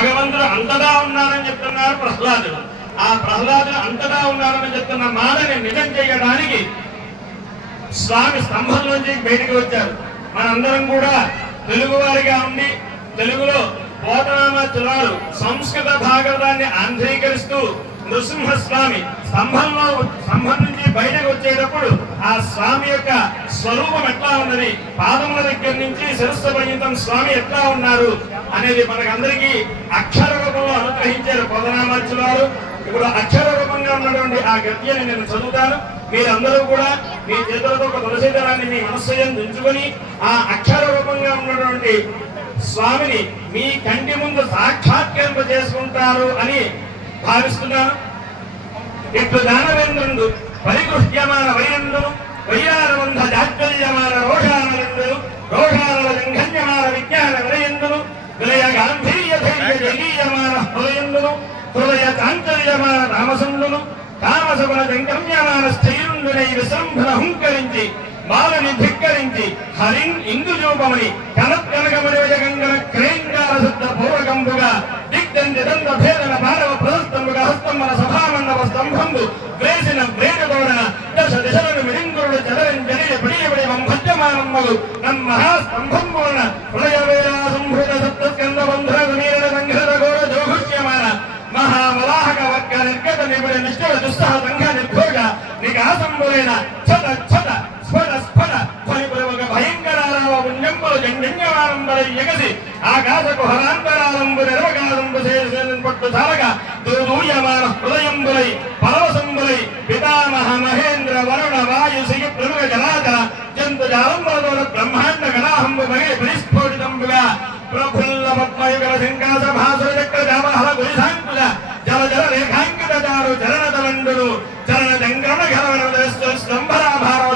భగవంతుడు అంతటా ఉన్నారని చెప్తున్నారు ప్రహ్లాదుడు. ఆ ప్రహ్లాదుడు అంతటా ఉన్నారని చెప్తున్న మానని నిజం చేయడానికి స్వామి స్తంభం నుంచి బయటికి వచ్చారు. మనందరం కూడా తెలుగు వారిగా ఉండి తెలుగులో పోతనామాచురాలు సంస్కృత భాగవతాన్ని ఆంధ్రీకరిస్తూ నృసింహస్వామి స్తంభంలో స్తంభం బయటకు వచ్చేటప్పుడు ఆ స్వామి యొక్క స్వరూపం ఎట్లా ఉన్నది? పాదముల దగ్గర నుంచి శిరస్సు పర్యంతం స్వామి ఎట్లా ఉన్నారు అనేది మనకందరికీ అక్షర రూపంలో అనుగ్రహించారు పోతనామాచురాలు ఇప్పుడు అక్షర రూపంగా ఉన్నటువంటి ఆ గద్యని నేను చదువుతాను. మీరందరూ కూడా మీ చేతులతో ఒక తులసీదళాన్ని మీ మనస్సయం దించుకొని ఆ అక్షర రూపంగా ఉన్నటువంటి స్వామిని మీ కంటి ముందు సాక్షాత్కరింప చేసుకుంటారు అని భావిస్తున్నాను. ఇప్పుడు దానవేంద్రుడు పరిగృహ్యమాన వైరందును వైరారబంధ జాగ్రల్యమాన రోషానలందును రోషానల జంఘన్యమాన విజ్ఞాన విలయందును విలయ గాంధీయ ధైర్య జలీయమాన హృదయందును హృదయ చాంచల్యమాన రామసందును తామసగుణ జంకమ్యమాన స్థైరుండునై విశృంభన హుంకరించి బాలని ధిక్కరించి హరిన్ ఇందుజూపమని చూపమని కనత్ క్రేంగార శుద్ధ పూర్వకంబుగా దిగ్దండి దండ భేదన భారవ ప్రదస్తంబుగా మన సభామండప స్తంభంబు వేసిన వేణుగౌడ దశ దిశలను మిడింగురుడు చదరని జడియ పిడియబడి వంభజ్యమానమ్మగు నమ్మహాస్తంభంబున ప్రళయ వేళా సంభృత సప్త స్కంద బంధుర సమీరణ సంఘృత గోడ జోఘుష్యమాన మహామలాహక వర్గ నిర్గత నిపుణ నిష్ఠుల దుస్సహ సంఘ నిర్భోగ నికాసంబులైన ఛత జంగన్యమానంబల ఎగసి ఆకాశకు హరాంతరాలంబు నిర్వకాలంబు శేషన్ పట్టు చాలక దూదూయమాన హృదయంబులై పరవశంబులై పితామహ మహేంద్ర వరుణ వాయు సిగి ప్రముఖ జలాచల జంతు జాలంబులతో బ్రహ్మాండ గణాహంబు మగే పరిస్ఫోటితంబుగా ప్రఫుల్ల పద్మయుగల శంకాస భాసుర చక్ర జామహల గురిశాంకుల జల జల రేఖాంకిత చారు చరణ తలండులు చరణ చంక్రమ ఘరవన స్తంభరాభారం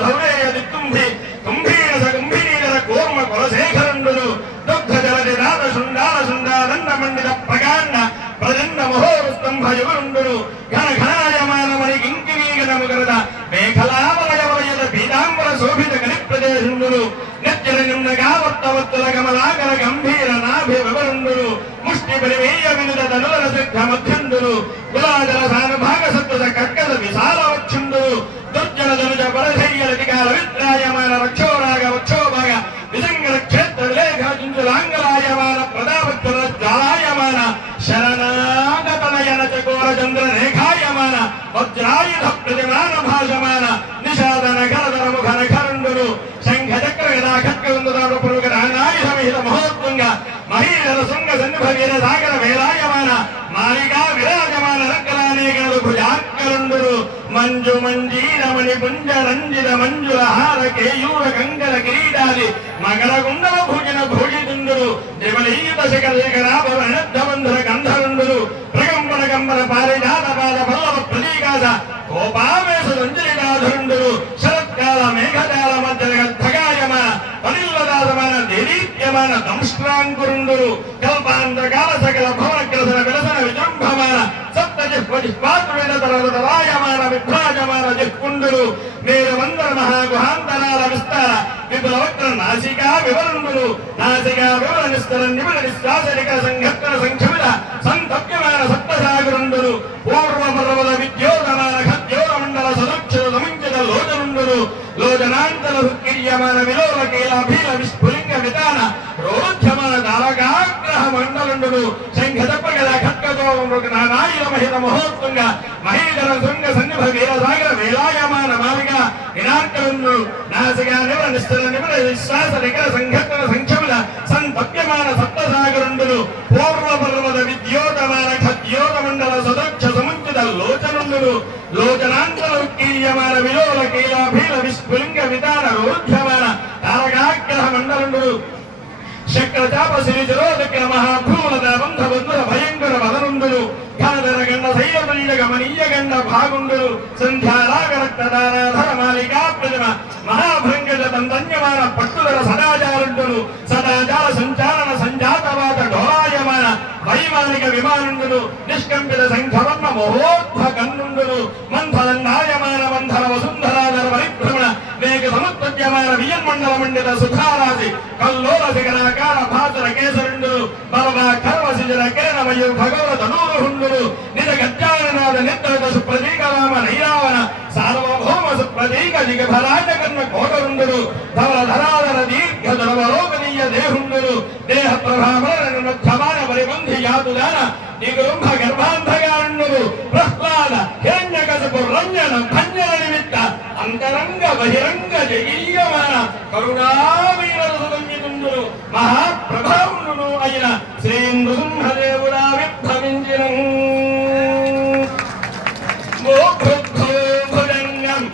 మహోరు స్తంభ యువరుండులు ఘన ఘనాయమానమని కింకిరీగనము గరద మేఖలావలయ వలయద పీతాంబర శోభిత గలి ప్రదేశుండులు నెచ్చల నిన్నగా వర్తవత్తుల కమలాకర గంభీర నాభి వివరుండులు ముష్టి పరిమేయ వినుద తనుల సిద్ధ మధ్యందులు కులాజల సానుభాగ సత్వద కర్కద విశాల వచ్చుండులు దుర్జన ధనుజ పరధైర్య లతికాల విత్రాయమాన రక్షోరాగ వక్షోభాగ విసంగల క్షేత్ర వజ్రాయుధ ప్రతిమాన భాషమాన నిషాద నగరధర ముఖ నఖరుండును శంఖ చక్ర గదా ఖడ్గందుదాడు పురుగ రానాయుధ మహిళ మహోత్తుంగ మహిళల శృంగ సన్నిభ వీర సాగర వేలాయమాన మాలికా విరాజమాన రక్కలానేగలు భుజాక్కరుండును మంజు మంజీరమణి పుంజ రంజిత మంజుల హార కేయూర కంకర కిరీటాది మగర గుండల భుజన భోజితుండురు దివలీత శిఖర శిఖరాభవ బంధుర గంధరుండురు ప్రకంపన కంబర పారిజాత పాద పల్లవ ప్రతీకాస కోపావేశ సంజలితాధరుండురు శరత్కాల మేఘజాల మధ్య ధగాయమ పనిల్లదాసమాన దేదీప్యమాన దంష్ట్రాంకురుండురు కల్పాంతకాల సకల భవన గ్రసన విలసన విజృంభమాన సప్తజిహ్వజిహ్వాతుడైన విభ్రాజమాన జిహ్కుండులు మీరు వందర మహాగుహాంతరాల విస్తార విపుల వక్ర నాసికా వివరణులు నాసికా వివర నిస్తర నిమిడ నిశ్వాసరిక సంఘట్టన సంఖ్యమిల సంతప్యమాన సప్తసాగరుండులు పూర్వ పర్వత విద్యో లోచనాంతర హృత్కిర్యమాన విలోల కీలాభీల విస్ఫులింగ వితాన రోధ్యమాన తారకాగ్రహ మండలుండులు శంఖ దప్పగల ఖడ్గతో నానాయుల మహిత మహోత్తుంగ మహేంద్ర శృంగ సన్నిభ వీర సాగర వేలాయమాన మార్గ వినార్కరుండు నాసిక నివర నిశ్చల నివర విశ్వాస లోచనుండులు లోచనాంతర కీయమాన విలోల కీలాభీల విస్ఫులింగ విధాన రోధ్యమాన తారకాగ్రహ మండలుండులు శక్రచాప శ్రీజరోదక మహాభూలద బంధ బంధుర భయంకర వదనుండులు ఘనధర గండ శైలమల్య గమనీయ గండ భాగుండులు సంధ్యారాగరక్తదారాధర మాలికా ప్రతిమ మహాభృంగజ తంధన్యమాన పట్టుదల సదాచారుండులు సదాచార సంచారణ సంజాతవాత డోలాయమాన వైమానిక విమానుండులు నిష్కంపిత సంఖ్యవర్ణ మహో మంథలంగాయమాన మంథర వసుంధరాధర పరిభ్రమణ వేగ సముత్పద్యమాన వియన్మండల మండిత సుధారాజి కల్లోల శిఖరాకార భాతర కేసరుండులు బలవ కర్వ సుజల కిరణమయు భగవత తనూరు హుండులు నిజ గత్యానాద నిత్య సుప్రతీక రామ నైరావణ సార్వభౌమ సుప్రతీక దిగఫలాట కర్మ కోటరుండులు ధవల ధరాధర దీర్ఘ ధర్మలోకనీయ దేహుండులు దేహ ప్రభావ క్షమాన పరిబంధి యాతుదాన నిగుంభ గర్భాంధగారుండులు ప్రహ్లాద హిరణ్యకశపు రంజన భంజన నిమిత్త అంతరంగ బహిరంగ జయీయమాన కరుణావీర సుగంజితుండులు అయిన శ్రీ నృసింహదేవుడా విభ్రమించిన భుజంగం